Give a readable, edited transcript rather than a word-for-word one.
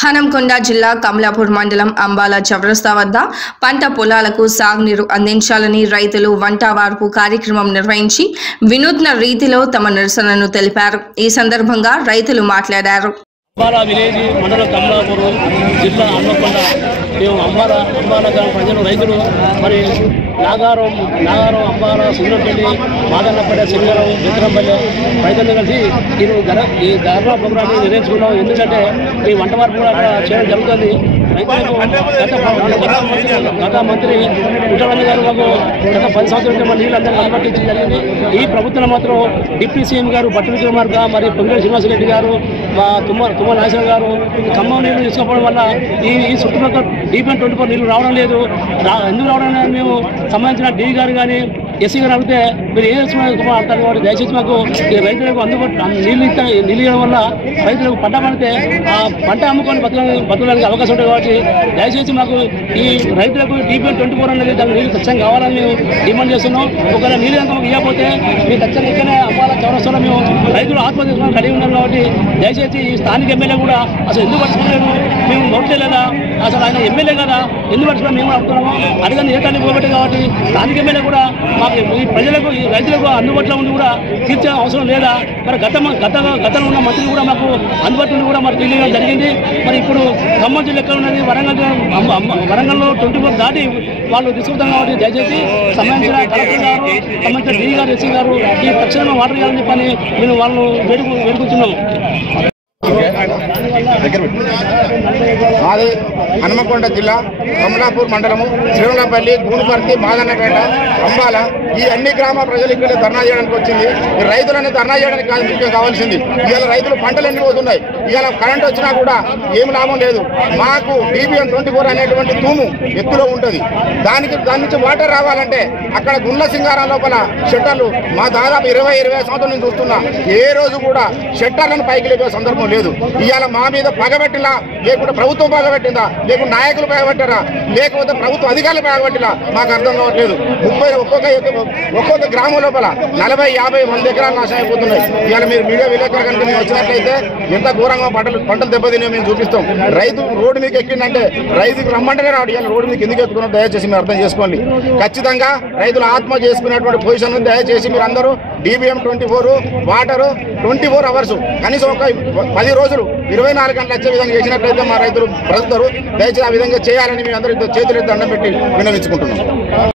హనంకొండ జిల్లా కమలాపూర్ మండలం అంబాల చౌరస్తా వద్ద పంట పొలాలకు సాగునీరు అందించాలని రైతులు వంట వార్పు కార్యక్రమం నిర్వహించి వినూత్న రీతిలో తమ నిరసనను తెలిపారు. ఈ సందర్భంగా రైతులు మాట్లాడారు. అంబాల విలేజ్ మండలం కమలాపూర్ జిల్లా హన్మకొండ మేము అంబాల గ్రామ ప్రజలు రైతులు మరి నాగారం అంబాల సుందరపల్లి మాదన్నపల్లి సింగరం విక్రంపల్లి రైతులు కలిసి ఈ ధర్నా ప్రోగ్రాం నిర్వహించుకున్నాం. ఎందుకంటే ఈ వంట మార్పు కూడా చేయడం జరుగుతుంది. గత మంత్రి పుట్టరాజు గారు మాకు గత 10 సంవత్సరాల నీళ్ళు అందరూ అనుమతించడం జరిగింది. ఈ ప్రభుత్వం మాత్రం డిప్యూటీ సీఎం గారు బట్టి విక్రమార్క మరియు పొంగిరెడ్డి శ్రీనివాసరెడ్డి గారు తుమ్మల నాగేశ్వర గారు ఖమ్మం నీళ్లు తీసుకోవడం వల్ల ఈ చుట్టుపక్కల DPN 24 నీళ్లు రావడం లేదు. ఎందుకు రావడం లేదు మేము సంబంధించిన D గారు కానీ ఎస్సీ గారు అడిగితే మీరు ఏం అంటారు కాబట్టి దయచేసి మాకు రైతులకు అందుబాటు నీళ్ళు ఇవ్వడం వల్ల రైతులకు పంట పండితే ఆ పంట అమ్ముకొని బతకడానికి అవకాశం ఉంటుంది. కాబట్టి దయచేసి మాకు ఈ రైతులకు DPN 24 అనేది దాని నీళ్ళు ఖచ్చితంగా కావాలని మేము డిమాండ్ చేస్తున్నాం. ఒకవేళ నీళ్ళు కనుక మాకు ఇవ్వకపోతే మేము ఖచ్చితంగా ఇక్కడనే అంబాల చౌరస్తాలో మేము రైతులు ఆత్మహత్య చేసుకోవడం కలిగి ఉన్నాం. కాబట్టి దయచేసి ఈ స్థానిక ఎమ్మెల్యే కూడా అసలు ఎందుకు పట్టుకోలేదు, మేము ఓట్లే లేదా, అసలు ఆయన ఎమ్మెల్యే కదా ఎందుకు పట్టుకున్నాం మేము కూడా అడుగుతున్నాము. అడిగానే ఏ తల్లి పోగొట్టే కాబట్టి స్థానిక ఎమ్మెల్యే కూడా మాకు ఈ ప్రజలకు ఈ రైతులకు అందుబాటులో ఉండి కూడా తీర్చే అవసరం లేదా? మరి గతంలో ఉన్న మంత్రులు కూడా మాకు అందుబాటులో కూడా మాకు తెలియడం జరిగింది. మరి ఇప్పుడు ఖమ్మం జిల్లా ఎక్కడ ఉన్నది, వరంగల్లో 24 దాటి వాళ్ళు తీసుకుంటాం. కాబట్టి దయచేసి సంబంధించిన కలెక్టర్ గారు, సంబంధించిన D గారు, ఎస్సీ గారు ఈ తక్షణమే వాటర్ ఇవ్వాలని చెప్పని మేము వాళ్ళను వేడుకుంటున్నాము. మాది హనుమకొండ జిల్లా కమలాపూర్ మండలము శ్రీరంగపల్లి, గూనుపర్తి, మాదన్నపేట, అంబాల ఈ అన్ని గ్రామ ప్రజలు ఇక్కడ ధర్నా చేయడానికి వచ్చింది. రైతులని ధర్నా చేయడానికి కాదు ముఖ్యం కావాల్సింది. ఇవాళ రైతులు పంటలు ఎండిపోతున్నాయి. ఇవాళ కరెంట్ వచ్చినా కూడా ఏం లాభం లేదు. మాకు DPN 24 అనేటువంటి తూము ఎత్తులో ఉంటుంది. దాని నుంచి వాటర్ రావాలంటే అక్కడ గుండ్ల సింగారం లోపల షట్టర్లు మా దాదాపు 20 సంవత్సరాల నుంచి చూస్తున్నా ఏ రోజు కూడా షట్టర్లను పైకి లేపే సందర్భం లేదు. ఇవాళ మా మీద పగబెట్టిలా, లేకుంటే ప్రభుత్వం పగబెట్టిందా, లేకుంటే నాయకులు పగబెట్టారా, లేకపోతే ప్రభుత్వ అధికారులు పగబెట్టిలా మాకు అర్థం కావట్లేదు. ఒక్కొక్క గ్రామం లోపల 40-50 ఎకరాలు నాశనం అయిపోతున్నాయి. ఇవాళ మీరు మీడియా విలేకరు కనుక మేము వచ్చినట్లయితే ఎంత ఘోరంగా పంటలు దెబ్బతినే మేము చూపిస్తాం. రైతు రోడ్డు మీకు ఎక్కిందంటే రైతుకు రమ్మంటేనే రాడు. ఇవాళ రోడ్డు మీకు ఎందుకు ఎక్కుతున్నారో దయచేసి మీరు అర్థం చేసుకోండి. ఖచ్చితంగా రైతులు ఆత్మ చేసుకునేటువంటి పొజిషన్ దయచేసి మీరు అందరూ DPN 24 వాటరు 24 అవర్స్ కనీసం ఒక 10 రోజులు 24 గంటలు వచ్చే విధంగా చేసినట్లయితే మా రైతులు బ్రతుకుతారు. దయచేసి ఆ విధంగా చేయాలని మీ అందరూ చేతులు దండం పెట్టి విన్నవించుకుంటున్నాం.